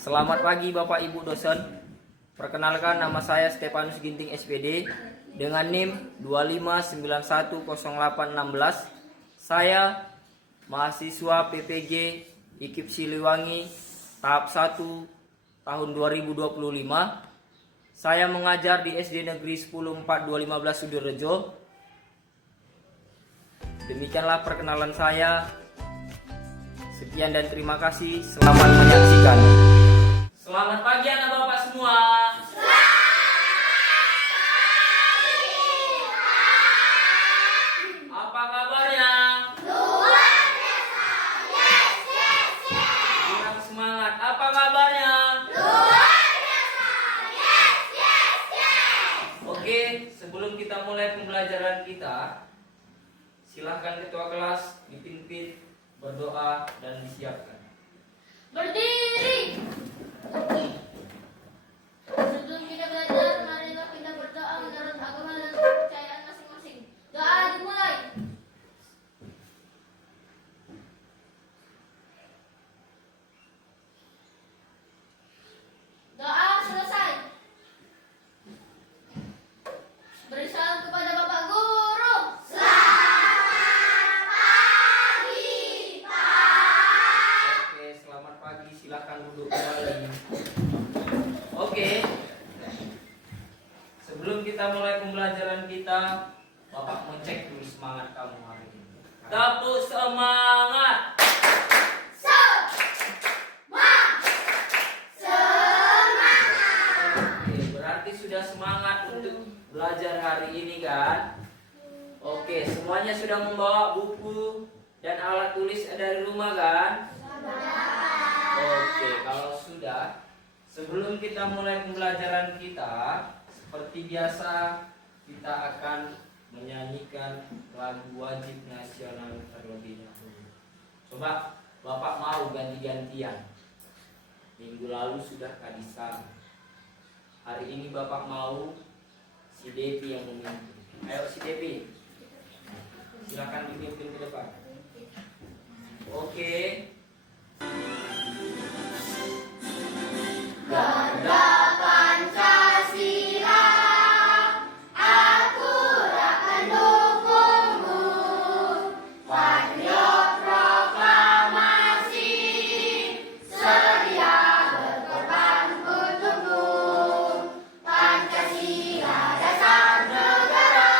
Selamat pagi Bapak Ibu dosen. Perkenalkan, nama saya Stefanus Ginting SPD dengan NIM 2591086. Saya mahasiswa PPG IKIP Siliwangi tahap 1 tahun 2025. Saya mengajar di SD Negeri 104215 Sudirejo. Demikianlah perkenalan saya. Sekian dan terima kasih. Selamat menyaksikan. Selamat pagi anak bapak semua. Apa kabarnya? Luar biasa. Yes, yes, yes. Kurang semangat. Apa kabarnya? Luar biasa. Yes, yes, yes. Oke, sebelum kita mulai pembelajaran kita, silahkan ketua kelas dipimpin berdoa dan disiapkan. Berdiri. Sebelum kita belajar, marilah kita berdoa menurut agama dan kepercayaan masing-masing. Doa dimulai. Doa selesai. Beri salam kepada Bapak Guru. Selamat pagi, Pak. Oke, selamat pagi. Silahkan duduk kembali. Oke. Sebelum kita mulai pembelajaran kita, Bapak mau cek dulu semangat kamu hari ini. Tepuk semangat. Oke, berarti sudah semangat untuk belajar hari ini kan? Oke, semuanya sudah membawa buku dan alat tulis dari rumah kan? Oke, kalau sudah, sebelum kita mulai pembelajaran kita, seperti biasa kita akan menyanyikan lagu wajib nasional terlebih dahulu. Coba Bapak mau ganti-gantian. Minggu lalu sudah Kadisa. Hari ini Bapak mau si Devi yang memimpin. Ayo si Devi, silakan dipimpin ke depan. Oke. Garda Pancasila, aku akan dukungmu. Patriot proklamasi, sedia berkorban untukmu. Pancasila dasar negara,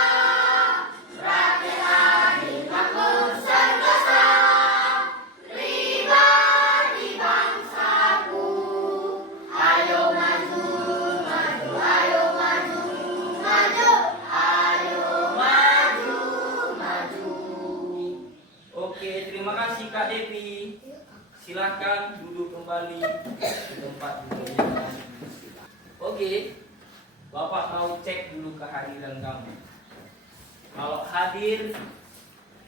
rakyat adil makmur sentosa, pribadi bangsaku. Ayo maju, maju, ayo maju, maju, ayo maju, maju. Oke, terima kasih Kak Devi. Silahkan duduk kembali di tempat duduknya. Oke, Bapak mau cek dulu kehadiran kamu. Kalau hadir,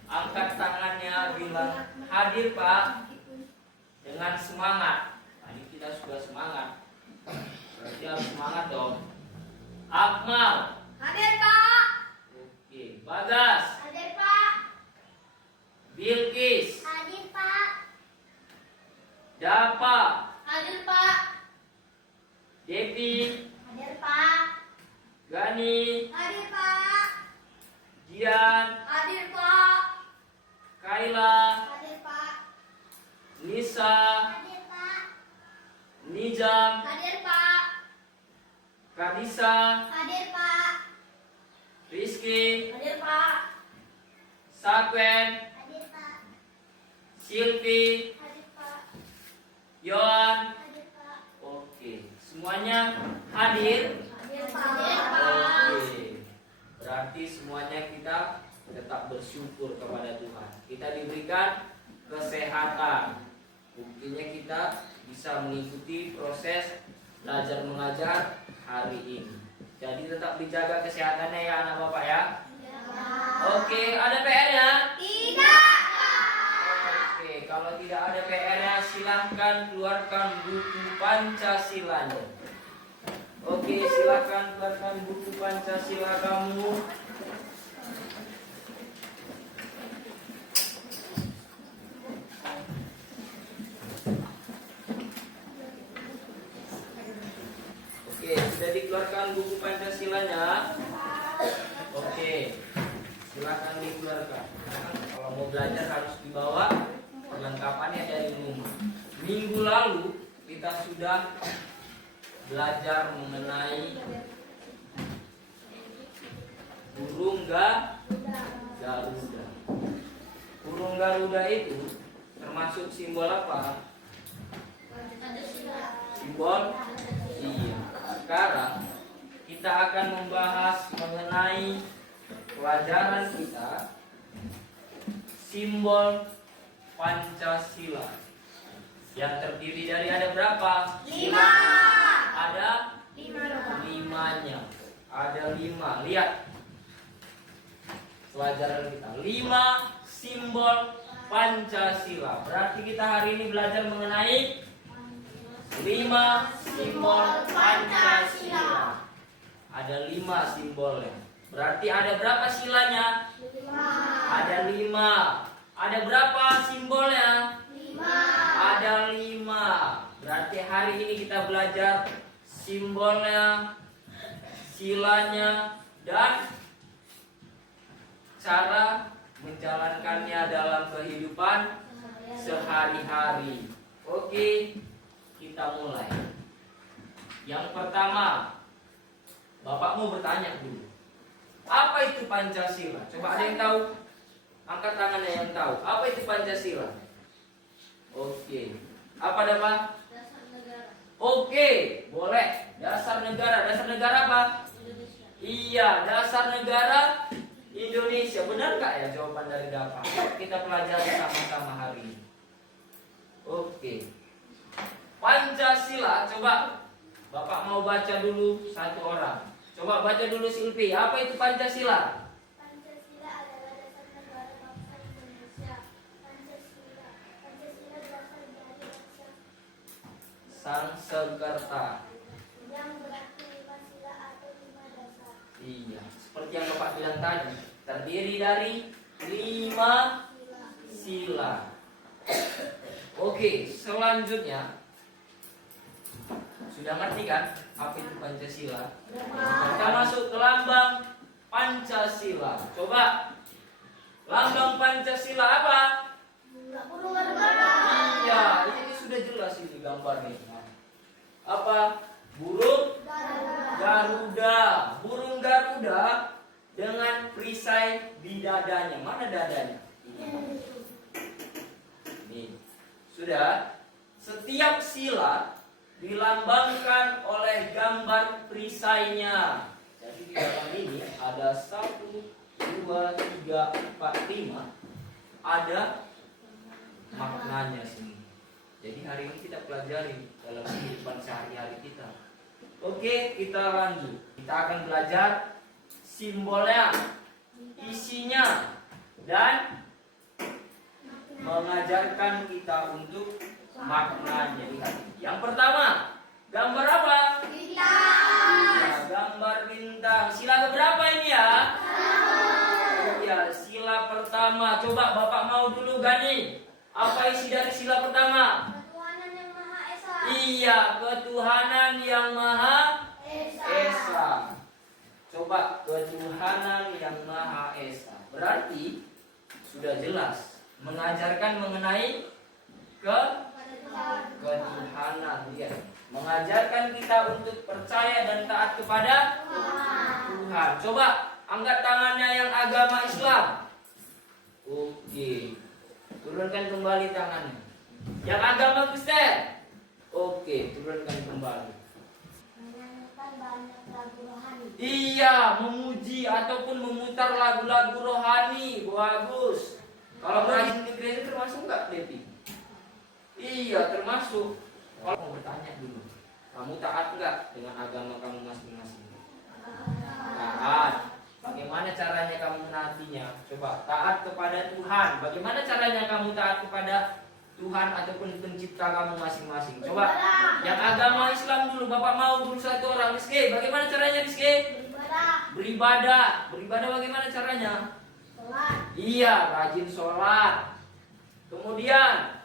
angkat tangannya, bilang hadir Pak, dengan semangat. Tadi kita sudah semangat, berarti harus semangat dong. Akmal, Hadir Pak. oke. Bagas, Hadir Pak. Bilkis, Hadir Pak. Dapa, Hadir Pak. Devi, Hadir Pak. Gani, Hadir Pak. Dian, Hadir Pak. Kaila, Hadir Pak. Nisa, Hadir Pak. Nijam, Hadir Pak. Kadisa, Hadir Pak. Rizky, Hadir Pak. Sakwen, Hadir Pak. Silvi, Hadir Pak. Yohan. Hadir Pak. Oke, semuanya hadir. Hadir Pak. Hadir Pak. Oke, berarti semuanya kita tetap bersyukur kepada Tuhan. Kita diberikan kesehatan. Buktinya kita bisa mengikuti proses belajar mengajar hari ini. Jadi tetap dijaga kesehatannya ya anak bapak ya. Oke, ada PR-nya? Tidak. Oke, kalau tidak ada PR-nya silahkan keluarkan buku Pancasilanya. Oke, silahkan keluarkan buku Pancasila kamu. Sudah dikeluarkan buku Pancasilanya? Oke, silakan dikeluarkan. Kalau mau belajar harus dibawa perlengkapannya dari rumah. Minggu lalu kita sudah belajar mengenai burung Garuda. Burung Garuda itu termasuk simbol apa? Simbol. Iya. Sekarang kita akan membahas mengenai pelajaran kita simbol Pancasila yang terdiri dari ada berapa? 5. Ada 5. 5-nya. Ada 5. Lihat pelajaran kita. 5 simbol Pancasila. Berarti kita hari ini belajar mengenai 5 simbol Pancasila. Ada 5 simbolnya. Berarti ada berapa silanya? 5. Ada 5. Ada berapa simbolnya? 5. Ada 5. Berarti hari ini kita belajar simbolnya, silanya, dan cara menjalankannya dalam kehidupan sehari-hari. Oke, kita mulai. Yang pertama, Bapak mau bertanya dulu. Apa itu Pancasila? Coba ada yang tahu? Angkat tangannya yang tahu. Apa itu Pancasila? Oke. Apa Pak? Dasar negara Oke, boleh. Dasar negara. Dasar negara apa? Indonesia. Iya, dasar negara Indonesia. Benar nggak ya jawaban dari Bapak? Kita pelajari sama-sama hari ini. Oke. Pancasila, coba Bapak mau baca dulu satu orang. Coba baca dulu Silvi. Apa itu Pancasila? Pancasila adalah dasar negara bangsa Indonesia. Pancasila dasar dari bangsa Sanskerta. yang berarti 5 sila atau 5 dasar. Iya, seperti yang Bapak bilang tadi, terdiri dari 5 sila. Oke, selanjutnya sudah ngerti kan apa itu Pancasila? Kita masuk ke lambang Pancasila. Coba lambang Pancasila apa? Burung Garuda. Iya, ini sudah jelas ini gambarnya. Apa? Burung Garuda. Burung Garuda dengan perisai di dadanya. Mana dadanya? Ini. Sudah. Setiap sila dilambangkan oleh gambar perisainya. Jadi di dalam ini ada 1, 2, 3, 4, 5. Ada maknanya sini. Jadi hari ini kita pelajari dalam kehidupan sehari-hari kita. Oke, kita lanjut. Kita akan belajar simbolnya, isinya, dan mengajarkan kita untuk maknanya. Lihat. Yang pertama, gambar apa? Bintang. Ya, gambar bintang. Sila keberapa ini ya? Ya, sila pertama. Coba Bapak mau dulu Gani. Apa isi dari sila pertama? Ketuhanan yang Maha Esa. Iya, ketuhanan yang Maha Esa. Coba ketuhanan yang Maha Esa. Berarti sudah jelas mengajarkan mengenai ketuhanan, ya. Mengajarkan kita untuk percaya dan taat kepada Tuhan. Coba angkat tangannya yang agama Islam. Oke. Turunkan kembali tangannya. Yang agama Kristen. Oke, turunkan kembali. Menyanyikan banyak lagu rohani. Iya, memuji ataupun memutar lagu-lagu rohani. Bagus. Kalau rajin ke gereja termasuk nggak, Devi? Iya, termasuk. Kalau mau bertanya dulu, kamu taat nggak dengan agama kamu masing-masing? Taat. Bagaimana caranya kamu menaatinya? Coba taat kepada Tuhan. Bagaimana caranya kamu taat kepada Tuhan ataupun pencipta kamu masing-masing? Coba yang agama Islam dulu, Bapak mau dulu satu orang. Rizky, bagaimana caranya Rizky? Beribadah. Beribadah bagaimana caranya? Sholat. Iya, rajin sholat. Kemudian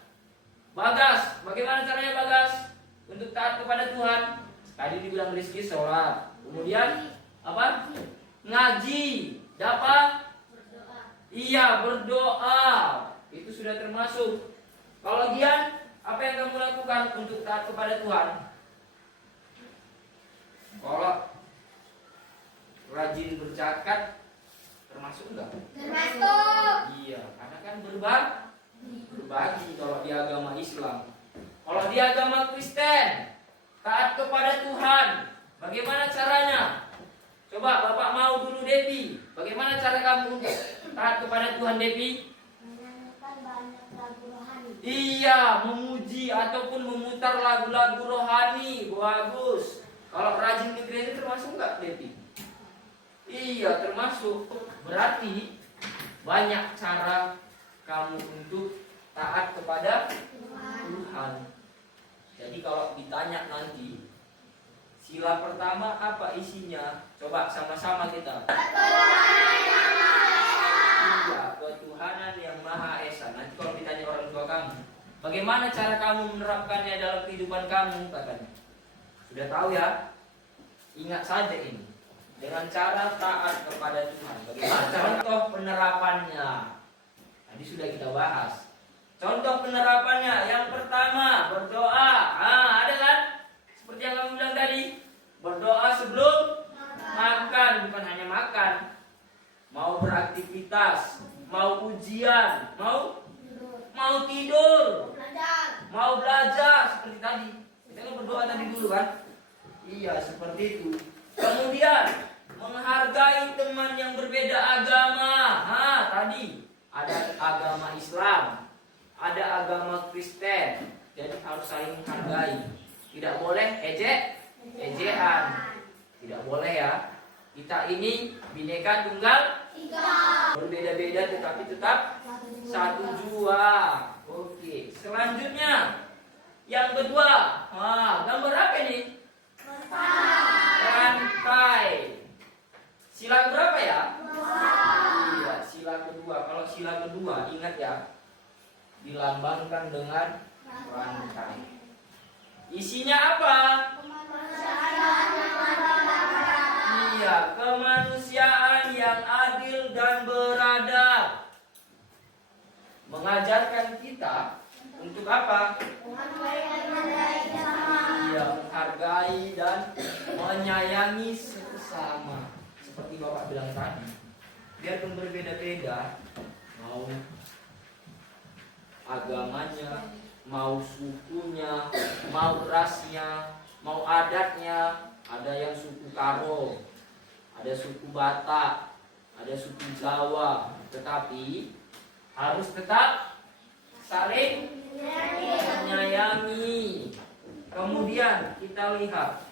Bagas, bagaimana caranya Bagas untuk taat kepada Tuhan? Tadi dibilang Rizky sholat. Kemudian apa? Ngaji. Dapat? Berdoa. Iya, berdoa. Itu sudah termasuk. Kalau Gian, apa yang kamu lakukan untuk taat kepada Tuhan? Kalau rajin berzakat termasuk enggak? Termasuk. Iya, karena kan berbagi kalau di agama Islam. Kalau di agama Kristen, taat kepada Tuhan. Bagaimana caranya? Coba Bapak mau dulu Depi. Bagaimana cara kamu untuk taat kepada Tuhan Depi? Menyanyikan banyak lagu rohani. Iya, memuji ataupun memutar lagu-lagu rohani. Bagus. Kalau rajin ke gereja termasuk enggak Depi? Iya, termasuk. Berarti banyak cara kamu untuk taat kepada Tuhan. Jadi kalau ditanya nanti sila pertama apa isinya? Coba sama-sama kita. Iya, ketuhanan yang Maha Esa. Nanti kalau ditanya orang tua kamu, bagaimana cara kamu menerapkannya dalam kehidupan kamu? Katanya. Sudah tahu ya? Ingat saja ini. Dengan cara taat kepada Tuhan. Bagaimana contoh penerapannya? Tadi sudah kita bahas. Contoh penerapannya, yang pertama berdoa. Ada kan? Seperti yang kamu bilang tadi, berdoa sebelum makan, bukan hanya makan. Mau beraktivitas, mau ujian, mau tidur, mau belajar seperti tadi. Kita kan berdoa tadi dulu kan? Iya, seperti itu. Kemudian menghargai teman yang berbeda agama. Tadi ada agama Islam, ada agama Kristen. Jadi harus saling menghargai. Tidak boleh ejekan. Tidak boleh ya. Kita ini Bhinneka Tunggal Ika. Berbeda-beda tetapi tetap satu jua. Oke. Selanjutnya yang kedua. Gambar apa ini? Rantai. Sila berapa ya? Iya, sila kedua. Kalau sila kedua ingat ya, dilambangkan dengan rantai. Isinya apa? Iya, kemanusiaan yang adil dan beradab. Mengajarkan kita untuk apa? Iya, menghargai dan menyayangi sesama. Seperti Bapak bilang tadi, biarpun berbeda-beda, mau agamanya, mau sukunya, mau rasnya, mau adatnya. Ada yang suku Karo, ada suku Batak, ada suku Jawa, tetapi harus tetap saling menyayangi. Kemudian kita lihat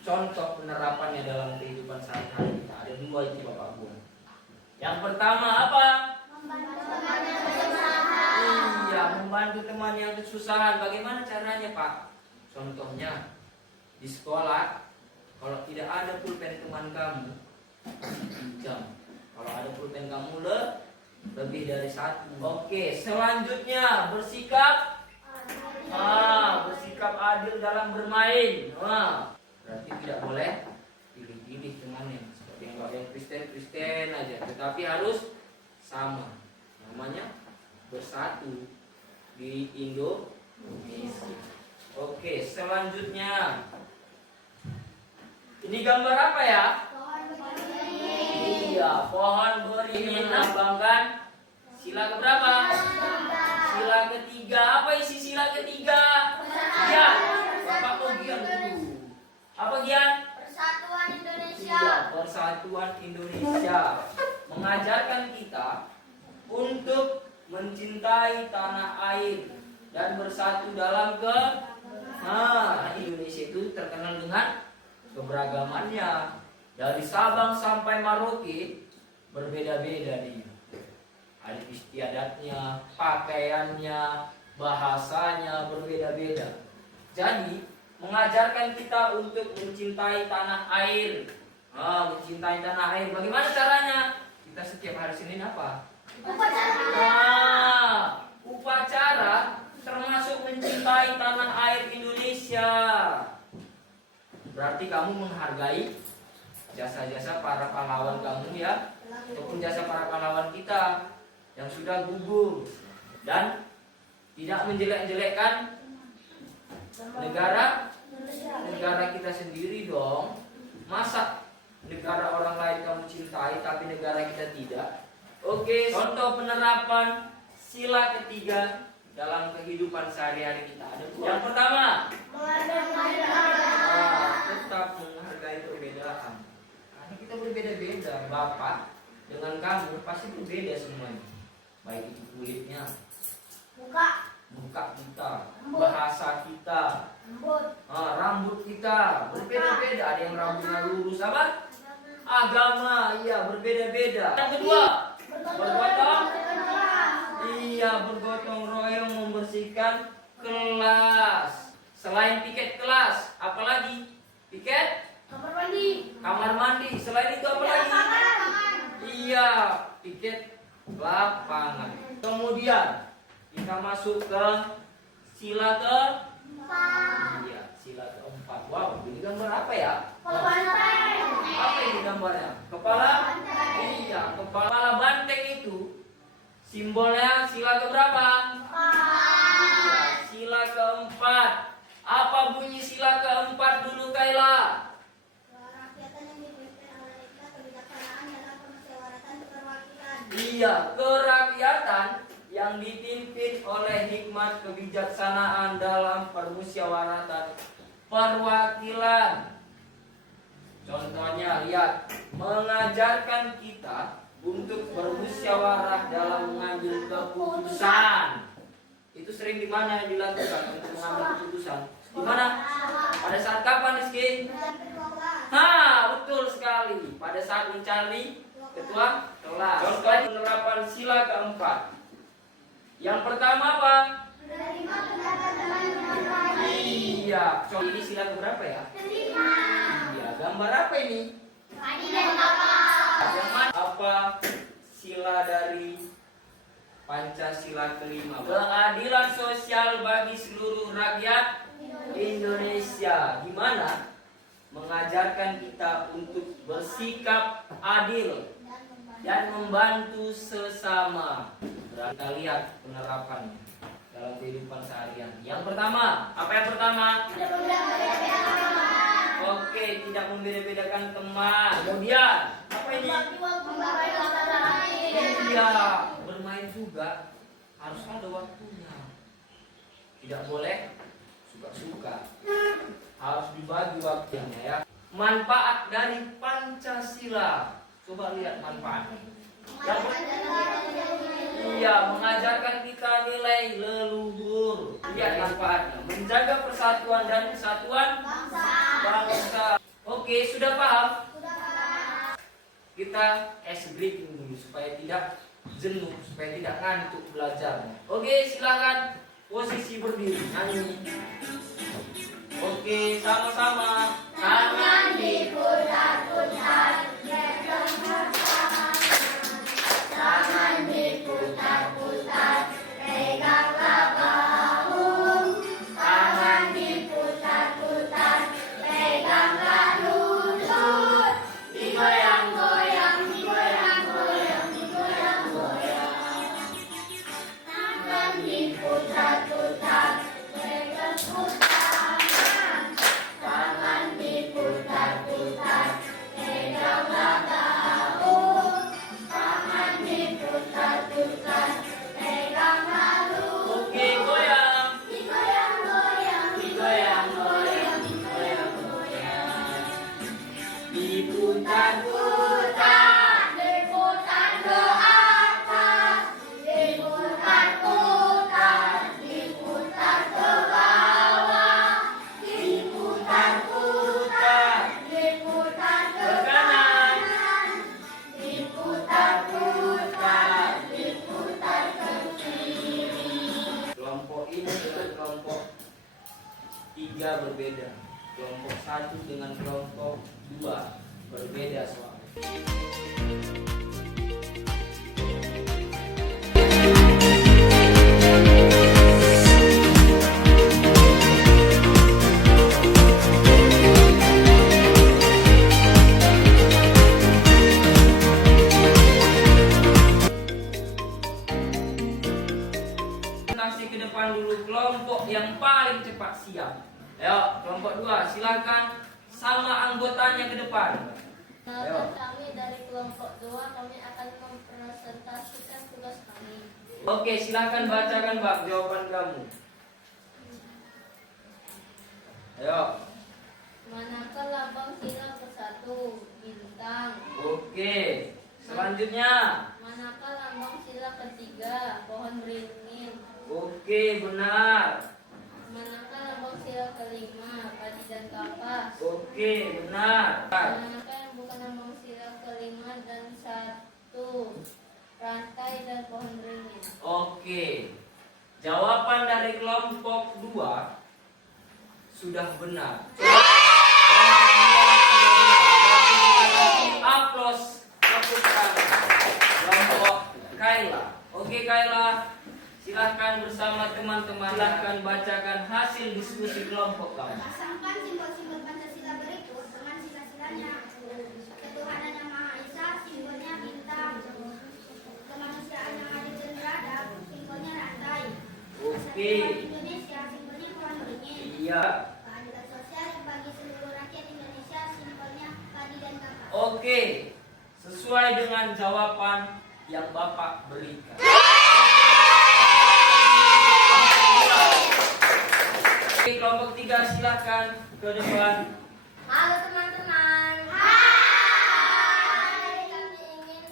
contoh penerapannya dalam kehidupan sehari-hari kita. Ada dua itu Bapak Bu. Yang pertama apa? Iya, membantu teman yang kesusahan. Bagaimana caranya Pak? Contohnya di sekolah, kalau tidak ada pulpen teman kamu, pinjam. Kalau ada pulpen kamu lebih dari satu. Oke, selanjutnya bersikap adil dalam bermain. Berarti tidak boleh pilih-pilih temannya. Seperti yang kalau yang Kristen aja, tetapi harus sama. Namanya bersatu di Indonesia. Oke, selanjutnya ini gambar apa ya? Iya, pohon beringin. Melambangkan sila keberapa? Sila ketiga. Apa isi sila ketiga? Iya, Bapak mau Gian dulu. Apa Gian? Persatuan Indonesia. Iya, Persatuan Indonesia. Mengajarkan kita untuk mencintai tanah air dan bersatu dalam Indonesia itu terkenal dengan keberagamannya. Dari Sabang sampai Merauke berbeda-beda dia. Adat istiadatnya, pakaiannya, bahasanya berbeda-beda. Jadi mengajarkan kita untuk mencintai tanah air. Mencintai tanah air. Bagaimana caranya? Kita setiap hari Senin apa? Upacara termasuk mencintai tanah air Indonesia. Indonesia. Berarti kamu menghargai jasa-jasa para pahlawan kamu ya, ataupun jasa para pahlawan kita yang sudah gugur, dan tidak menjelek-jelekkan negara kita sendiri dong. Masa negara orang lain kamu cintai tapi negara kita tidak? Oke, contoh penerapan sila ketiga dalam kehidupan sehari-hari kita ada dua. Yang pertama, tetap menghargai perbedaan. Karena kita berbeda-beda. Bapak dengan kamu pasti berbeda semuanya. Baik itu kulitnya, muka kita, bahasa kita, rambut kita berbeda-beda. Ada yang rambutnya lurus, apa? Agama, iya berbeda-beda. Yang kedua, bergotong royong membersihkan kelas. Selain piket kelas, apalagi? Piket kamar mandi. Selain itu apa lagi? Iya, piket lapangan. Kemudian kita masuk ke sila keempat. Iya, sila keempat. Wow, ini gambar apa ya? Apa ini gambarnya? Kepala? Iya, kepala banteng itu simbolnya sila keberapa? Sila keempat. Apa bunyi sila keempat dulu, Kaila? Iya, kerakyatan yang dipimpin oleh hikmat kebijaksanaan dalam permusyawaratan perwakilan. Contohnya, lihat, mengajarkan kita untuk bermusyawarah dalam mengambil keputusan. Itu sering di mana yang dilakukan untuk mengambil keputusan? Di mana? Pada saat kapan, Rizky? Betul sekali. Pada saat mencari ketua kelas. Contoh penerapan sila keempat. Yang pertama apa? Iya. Contoh ini sila keberapa ya? Iya. Gambar apa ini? Yang mana? Apa sila dari Pancasila kelima? Keadilan sosial bagi seluruh rakyat Indonesia. Gimana? Mengajarkan kita untuk bersikap adil dan membantu sesama. Kita lihat penerapannya dalam kehidupan seharian. Yang pertama, apa yang pertama? Oke, tidak membeda-bedakan teman. Kemudian, apa ini? Iya, bermain juga harus ada waktunya. Tidak boleh suka-suka. Harus dibagi waktunya ya. Manfaat dari Pancasila. Coba lihat manfaatnya. Iya, mengajarkan kita nilai leluhur. Lihat manfaatnya. Menjaga persatuan dan kesatuan bangsa. Oke, sudah paham? Kita breaking dulu supaya tidak jenuh, supaya tidak ngantuk belajarnya. Oke, silakan posisi berdiri. Nyanyi. Oke, sama-sama. Tangan diputar-putar, tangan diputar-putar, peganglah bahu. Tangan diputar-putar, peganglah lutut. Digoyang-goyang, digoyang-goyang, digoyang-goyang. Tangan diputar-putar, pegang-putar. Berbeda. Kelompok 1 dengan kelompok 2 berbeda soalnya. yang paling cepat siap. Ayo, kelompok 2, silakan sama anggotanya ke depan. Ayo. Kami dari kelompok 2 kami akan mempresentasikan tugas kami. Oke, silakan bacakan Bang jawaban kamu. Ayo. Manakah lambang sila ke-1? Bintang. Oke. Selanjutnya. Manakah lambang sila ke-3? Pohon beringin. Oke, benar. Manakah lambang sila ke-5? Padi dan kapas. Oke, benar. Manakah yang bukan lambang sila ke-5 dan 1? Rantai dan pohon beringin. Oke. Jawaban dari kelompok 2 sudah benar. Aplaus tepuk tangan. Kelompok Kaila. Oke Kaila, silahkan bersama teman-teman silahkan bacakan hasil diskusi kelompok kamu. Pasangkan simbol-simbol Pancasila berikut dengan sila-silanya. Ketuhanan yang Maha Esa, simbolnya bintang. Kemanusiaan yang adil dan beradab, simbolnya rantai. Oke. Kesatuan Indonesia, simbolnya pohon beringin. Iya. Keadilan sosial yang bagi seluruh rakyat Indonesia, simbolnya padi dan kapas. Oke. Sesuai dengan jawaban yang Bapak berikan. Oke, kelompok 3 silahkan ke depan. Halo teman-teman. Hai. Kami ingin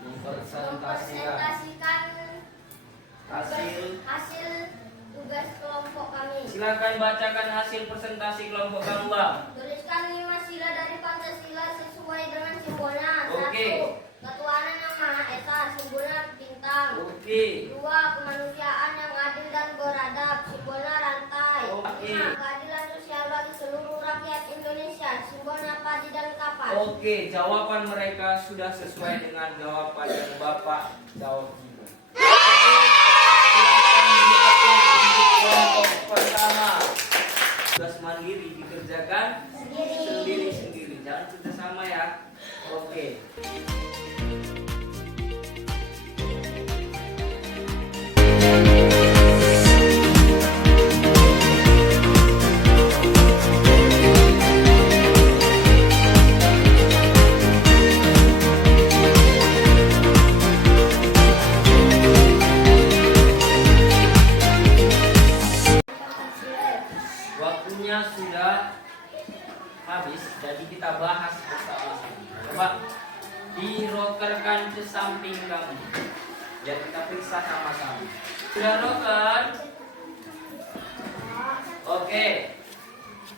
mempresentasikan hasil tugas kelompok kami. Silakan bacakan hasil presentasi kelompok kamu, Bang. Tuliskan 5 sila dari Pancasila sesuai dengan simbolnya. Oke. 1. Ketuhanan yang Maha Esa, simbolnya bintang. Oke. 2. Kemanusiaan yang adil dan beradab, simbolnya rantai. Oke. 5. Keadilan sosial bagi seluruh rakyat Indonesia, simbolnya padi dan kapas. Oke, jawaban mereka sudah sesuai dengan jawaban yang Bapak jawab juga. Kelompok pertama, tugas mandiri dikerjakan sendiri-sendiri, jangan kita sama ya. Oke. Waktunya sudah habis, jadi kita bahas bersama-sama. Coba dirokerkan ke samping kamu. Jadi kita periksa sama-sama. Sudah roker? Oke.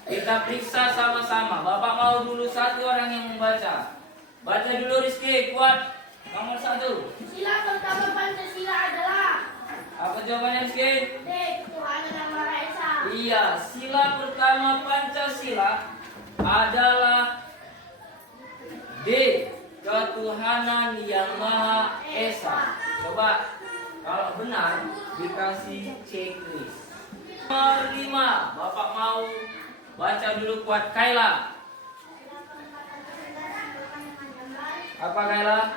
Kita periksa sama-sama. Bapak mau dulu satu orang yang membaca. Baca dulu Rizky, kuat. Nomor 1. Sila pertama Pancasila adalah Apa jawabannya Rizky? D. Ketuhanan yang Maha Esa. Iya, sila pertama Pancasila adalah D. Ketuhanan yang Maha Esa. Coba kalau benar dikasih checklist. Nomor 5, Bapak mau baca dulu kuat. Kaila. Apa Kaila?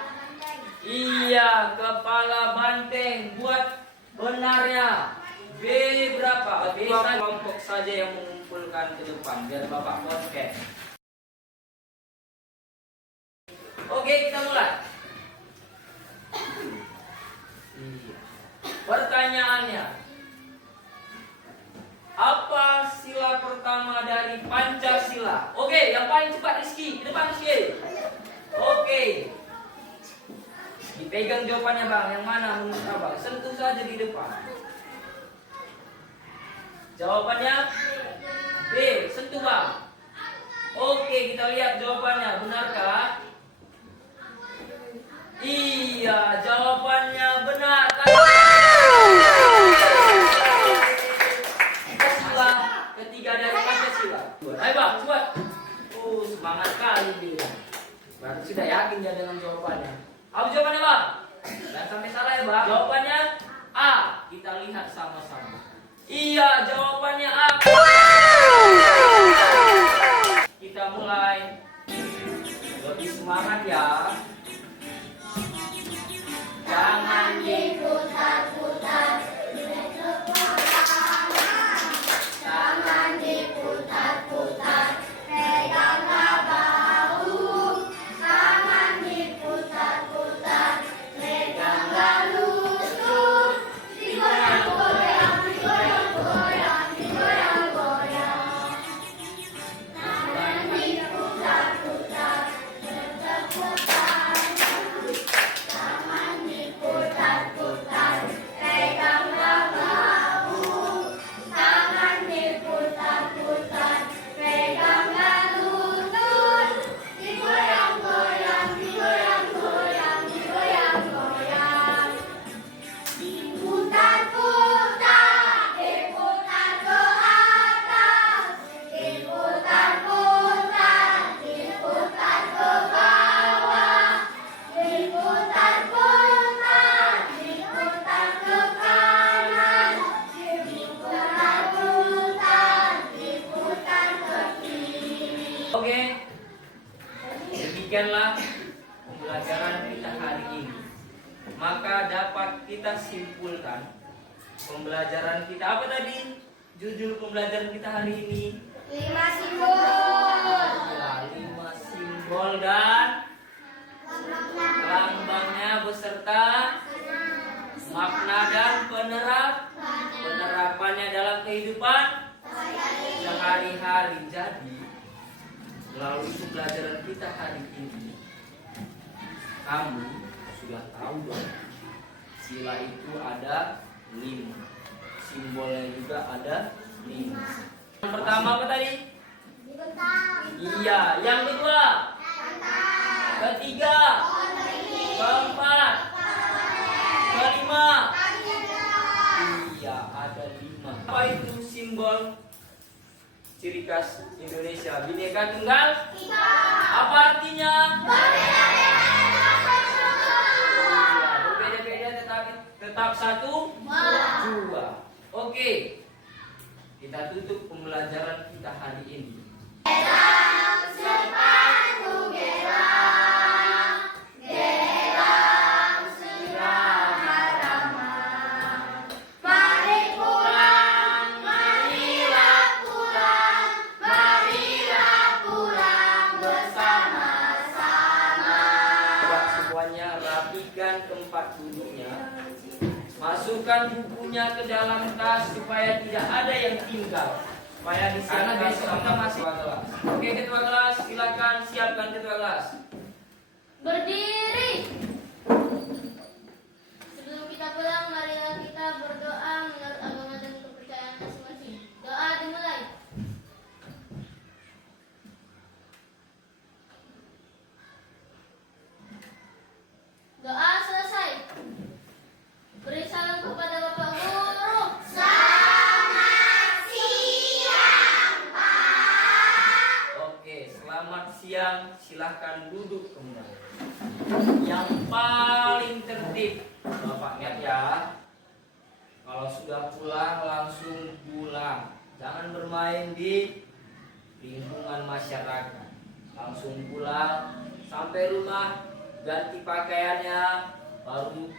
Iya, kepala banteng. Buat benarnya B berapa? B kelompok saja yang mengumpulkan ke depan biar Bapak podcast. Oke, kita mulai. Pertanyaannya, apa sila pertama dari Pancasila? Oke, yang paling cepat Rizky, di depan Rizky. Oke. Dipegang jawabannya Bang, yang mana menurut Abang? Sentuh saja di depan. Jawabannya B, sentuh Bang. Oke, kita lihat jawabannya, benarkah? Iya, jawabannya benar. Sila ketiga dari Pancasila. Ayo Bang, cepat. Semangat kali dia. Berarti sudah yakin dia dengan jawabannya. Apa jawabannya Bang? Jangan sampai salah ya Bang. Jawabannya A. Kita lihat sama-sama. Iya, jawabannya A. Kita mulai. Lebih semangat ya. Jangan diputar-putar. Demikianlah pembelajaran kita hari ini. Maka dapat kita simpulkan pembelajaran kita apa tadi? Judul pembelajaran kita hari ini 5 simbol. ya, 5 simbol dan lambangnya beserta makna dan penerapannya dalam kehidupan sehari-hari. Jadi melalui pembelajaran kita hari ini, kamu sudah tahu dong, sila itu ada 5, simbolnya juga ada 5. Yang pertama apa tadi? Iya. Yang kedua? Ketiga? Keempat? Kelima? Iya, ada 5. Apa itu simbol ciri khas Indonesia? Bhinneka Tunggal Ika. Apa artinya? Iya, berbeda-beda tetapi tetap satu jua. Oke, kita tutup pembelajaran kita hari ini. Rapikan tempat duduknya, masukkan bukunya ke dalam tas supaya tidak ada yang tinggal, supaya disiapkan besok kita masih kelas. Oke, ketua kelas silakan siapkan ketua kelas. Berdiri. Sebelum kita pulang, marilah kita berdoa menurut agama dan kepercayaan masing-masing. Doa dimulai. Doa selesai. Beri salam kepada Bapak Guru. Selamat siang, Pak. Oke, selamat siang. Silahkan duduk kembali. Yang paling tertib, Bapak ingat ya, kalau sudah pulang langsung pulang. Jangan bermain di lingkungan masyarakat. Langsung pulang, sampai rumah ganti pakaiannya, baru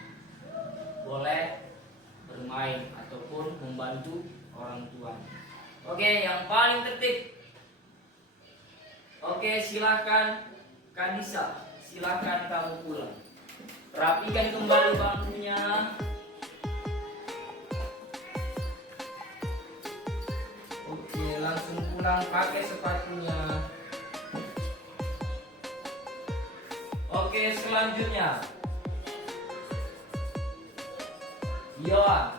boleh bermain ataupun membantu orang tua. Oke, yang paling tertib. Oke, silakan Kadisa, silakan kamu pulang. Rapikan kembali bangkunya. Oke, langsung pulang pakai sepatunya. Oke, selanjutnya Yohan.